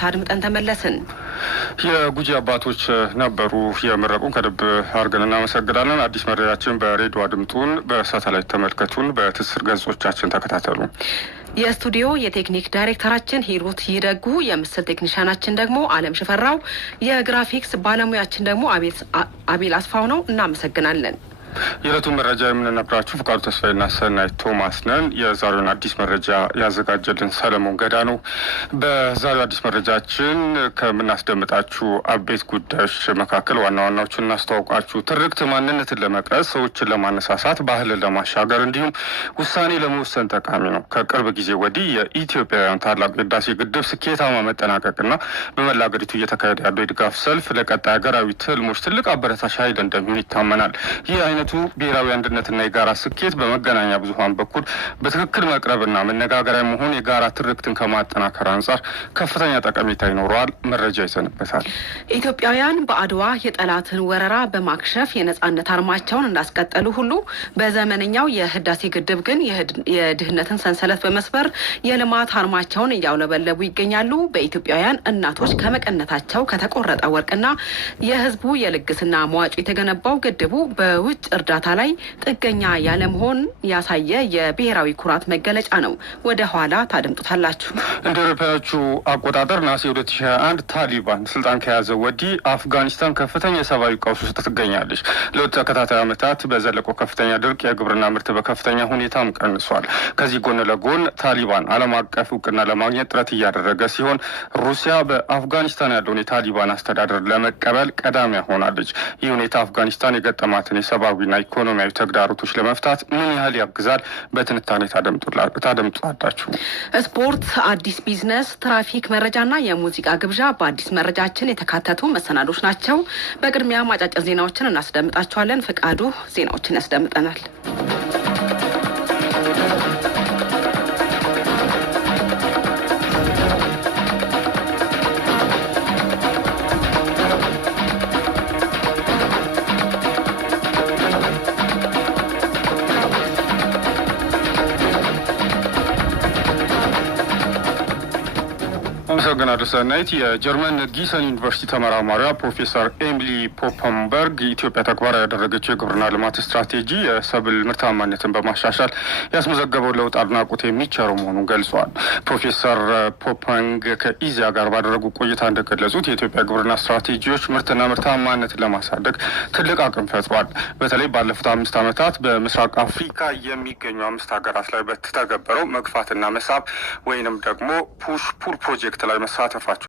ወቅት አድምጠን ተመለስን። የጉጂ አባቶች ነበሩ የመረቁን ከልብ አድርገን እናመሰግናለን። አዲስ መረጃችን በሬዲዮ አድምጡን፣ በሳተላይት ተመልከቱን፣ በትስስር ገጾቻችን ተከታተሉ። የስቱዲዮ የቴክኒክ ዳይሬክተራችን ሂሩት ይደጉ፣ የምስል ቴክኒሻናችን ደግሞ አለም ሽፈራው፣ የግራፊክስ ባለሙያችን ደግሞ አቤል አስፋው ነው። እናመሰግናለን። የዕለቱን መረጃ የምንነግራችሁ ፍቃዱ ተስፋዬና ሰናይ ቶማስ ነን። የዛሬውን አዲስ መረጃ ያዘጋጀልን ሰለሞን ገዳ ነው። በዛሬው አዲስ መረጃችን ከምናስደምጣችሁ አበይት ጉዳዮች መካከል ዋና ዋናዎቹን እናስተዋውቃችሁ። ትርክት ማንነትን ለመቅረጽ፣ ሰዎችን ለማነሳሳት፣ ባህልን ለማሻገር እንዲሁም ውሳኔ ለመወሰን ጠቃሚ ነው። ከቅርብ ጊዜ ወዲህ የኢትዮጵያውያን ታላቁ የህዳሴ ግድብ ስኬታማ መጠናቀቅና በመላ ሀገሪቱ እየተካሄደ ያለው የድጋፍ ሰልፍ ለቀጣይ ሀገራዊ ትልሞች ትልቅ አበረታች ኃይል እንደሚሆን ይታመናል። ይህ አይነቱ ብሔራዊ አንድነትና የጋራ ስኬት በመገናኛ ብዙኃን በኩል በትክክል መቅረብና መነጋገሪያ መሆን የጋራ ትርክትን ከማጠናከር አንጻር ከፍተኛ ጠቀሜታ ይኖረዋል። መረጃ ይዘንበታል። ኢትዮጵያውያን በአድዋ የጠላትን ወረራ በማክሸፍ የነጻነት አርማቸውን እንዳስቀጠሉ ሁሉ በዘመነኛው የህዳሴ ግድብ ግን የድህነትን ሰንሰለት በመስበር የልማት አርማቸውን እያውለበለቡ ይገኛሉ። በኢትዮጵያውያን እናቶች ከመቀነታቸው ከተቆረጠ ወርቅና የህዝቡ የልግስና መዋጮ የተገነባው ግድቡ በውጭ እርዳታ ላይ ጥገኛ ያለመሆን ያሳየ የብሔራዊ ኩራት መገለጫ ነው። ወደ ኋላ ታደምጡታላችሁ። እንደ አውሮፓውያኑ አቆጣጠር ነሐሴ 2021 ታሊባን ስልጣን ከያዘ ወዲህ አፍጋኒስታን ከፍተኛ የሰብአዊ ቀውስ ውስጥ ትገኛለች። ለሁለት ተከታታይ ዓመታት በዘለቀው ከፍተኛ ድርቅ የግብርና ምርት በከፍተኛ ሁኔታም ቀንሷል። ከዚህ ጎን ለጎን ታሊባን ዓለም አቀፍ እውቅና ለማግኘት ጥረት እያደረገ ሲሆን ሩሲያ በአፍጋኒስታን ያለውን የታሊባን አስተዳደር ለመቀበል ቀዳሚያ ሆናለች። ይህ ሁኔታ አፍጋኒስታን የገጠማትን የሰብአዊና ኢኮኖሚያዊ ተግዳሮቶች ለመፍታት ምን ያህል ያግዛል? በትንታኔ ታደምጡታላችሁ። ስፖርት፣ አዲስ ቢዝነስ፣ ትራፊክ መረጃና የሙዚቃ ግብዣ በአዲስ መረጃችን የተካተቱ መሰናዶች ናቸው። በቅድሚያ አጫጭር ዜናዎችን እናስደምጣችኋለን። ፍቃዱ ዜናዎችን ያስደምጠናል። አመሰግናለሁ ሰናይት። የጀርመን ጊሰን ዩኒቨርሲቲ ተመራማሪዋ ፕሮፌሰር ኤሚሊ ፖፐንበርግ ኢትዮጵያ ተግባራዊ ያደረገችው የግብርና ልማት ስትራቴጂ የሰብል ምርታማነትን በማሻሻል ያስመዘገበው ለውጥ አድናቆት የሚቸረው መሆኑን ገልጸዋል። ፕሮፌሰር ፖፐንግ ከኢዚያ ጋር ባደረጉ ቆይታ እንደገለጹት የኢትዮጵያ ግብርና ስትራቴጂዎች ምርትና ምርታማነትን ለማሳደግ ትልቅ አቅም ፈጥሯል። በተለይ ባለፉት 5 ዓመታት በምስራቅ አፍሪካ የሚገኙ 5 ሀገራት ላይ በተተገበረው መግፋትና መሳብ ወይንም ደግሞ ፑሽ ፑል ፕሮጀክት ላይ መሳተፋቸው